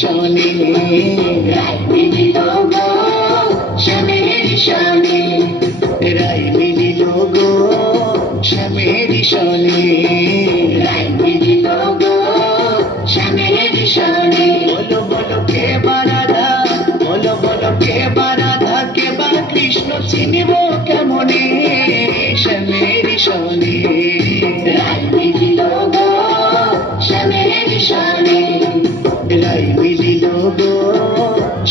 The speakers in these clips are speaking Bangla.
শনে রায় মিলিল গো শ্যামের শনে রায় মিলিল গো শ্যামের শনে রায় মিলিল গো শ্যামের শনে বলো বলো কে বা রাধা বলো বলো কে বা রাধা কে বা কৃষ্ণ চিনিব কেমনে শ্যামের শনে রায় মিলিল গো শ্যামের শনে রায় মিলিল গো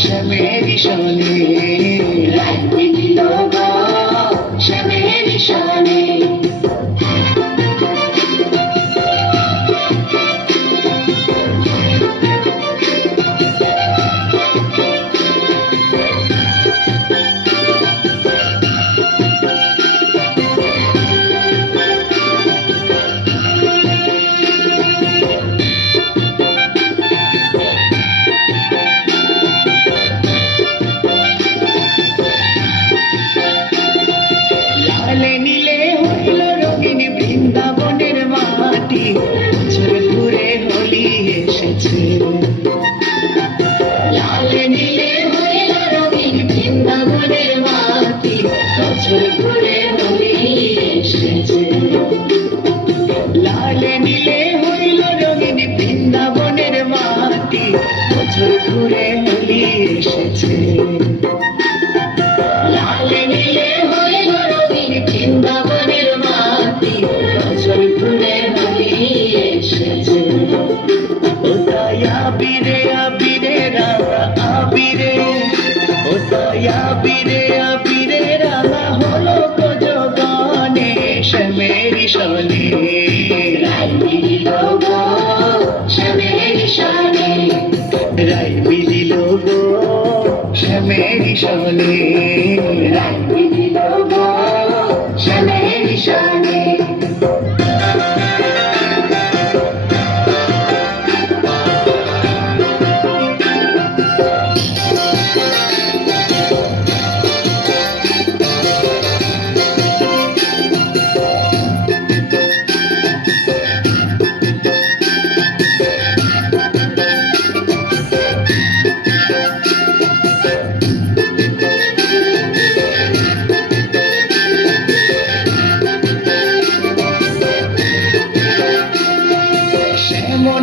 শ্যামের শনে রায় মিলিল গো শ্যামের শনে লালে নীলে হইল রঙিন বৃন্দাবনের মাটি বছর ঘুরে হোলি এসেছে লালে নীলে হইল রঙিন বৃন্দাবনের মাটি বছর ঘুরে হোলি এসেছে লালে নীলে হইল রঙিন বৃন্দাবনের মাটি বছর ঘুরে হোলি এসেছে লালে নীলে হইল রঙিন বৃন্দাবনের মাটি বছর ঘুরে হোলি এসেছে ও তাই আবিরে আবিরে রাঙা আবিরে ও তাই আবিরে আবিরে রাঙা হলো গজগানে শ্যামের শনে রায় মিলিল গো শ্যামের শনে রায় মিলিল গো শ্যামের শনে রায় মিলিল গো শ্যামের শনে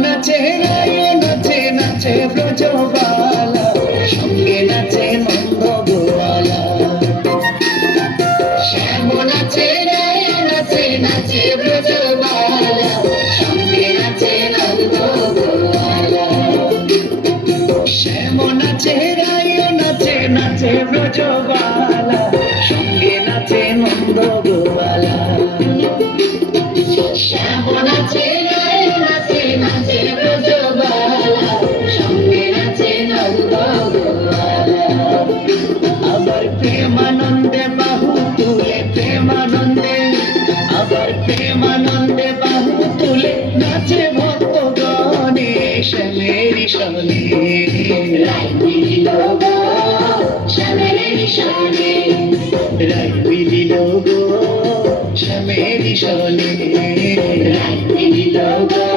নাচে রায় নাচে নাচে ব্রজবালা সঙ্গে নাচে নন্দ গোয়ালা শ্যাম নাচে রায় নাচে নাচে ব্রজবালা সঙ্গে নাচে নন্দ গোয়ালা শ্যাম নাচে রায় নাচে নাচে ব্রজবালা সঙ্গে নাচে নন্দ গোয়ালা শ্যাম নাচে নাচে ব্রজবালা সঙ্গে নাচে নন্দ গোয়ালা আবার প্রেমানন্দে বাহু তুলে প্রেমানন্দে আবার প্রেমানন্দে বাহু তুলে নাচে ভক্তগণে শ্যামের শনে রায় মিলিল গো শ্যামের শনে রায় মিলিল গো শ্যামের শনে রায় মিলিল গো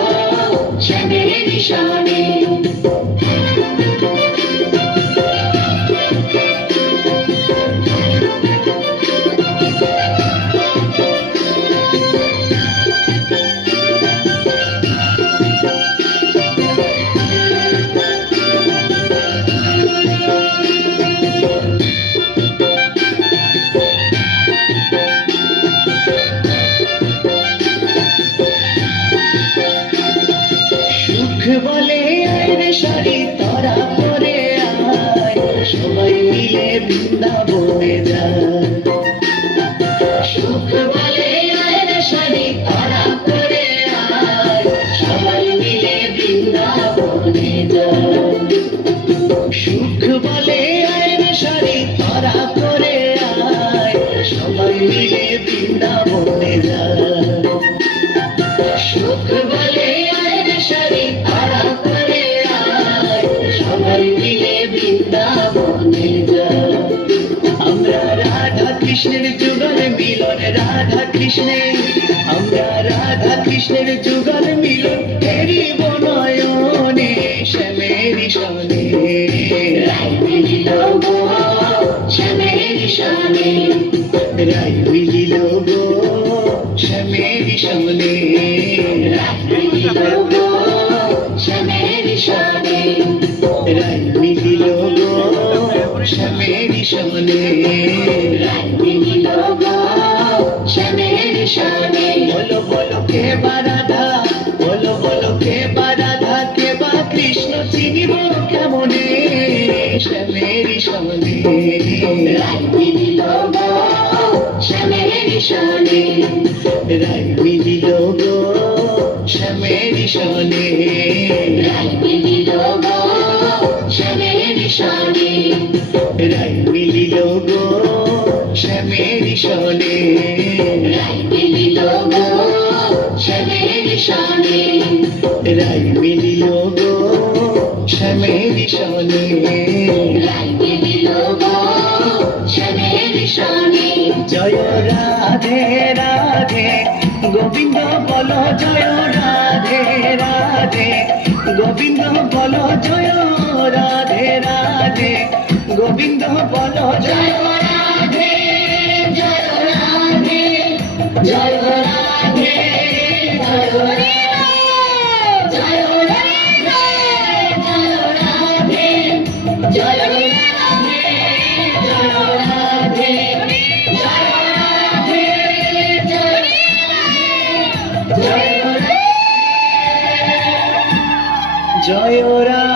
শ্যামের শনে বলে আয় শাড়ি তোরা পরে আয় সবাই মিলে বৃন্দাবনে যায় সুখ বলে আয় শাড়ি তোরা পরে আয় সবাই মিলে বৃন্দাবনে যায় সুখ বলে আয় শাড়ি তোরা পরে আয় সবাই মিলে বৃন্দাবনে যায় সুখ বলে আয় শাড়ি তোরা পরে আয় সবাই মিলে বৃন্দাবনে যায় আমরা রাধা কৃষ্ণের যুগল মিলন রাধা কৃষ্ণের আমরা রাধা কৃষ্ণের যুগল মিলন হেরি বনয়নে শ্যামের শনে শোনে রাগিনী লোগো শ্যামের শানে বলো বলো কে বা রাধা বলো বলো কে বা রাধা কে বা কৃষ্ণ চিনিব কেমনে শ্যামের শোনে রাগিনী লোগো শ্যামের শানে রাই মিলিল গো শ্যামের শোনে রাগিনী লোগো শ্যামের শানে রাই মিলিল গো শ্যামের শোনে রাগিনী লোগো শ্যামের শানে রাই মিলিল গো শ্যামের শোনে রাগিনী লোগো শ্যামের শানে জয় রাধে রাধে গোবিন্দ বলো জয় রাধে রাধে গোবিন্দ বলো জয় রাধে রাধে গোবিন্দ বলো জয় রাধে জয় রাধে জয় রাধে জয় রাধে জয় রাধে জয় রাধে জয় রাধে জয় রাধে জয় রাধে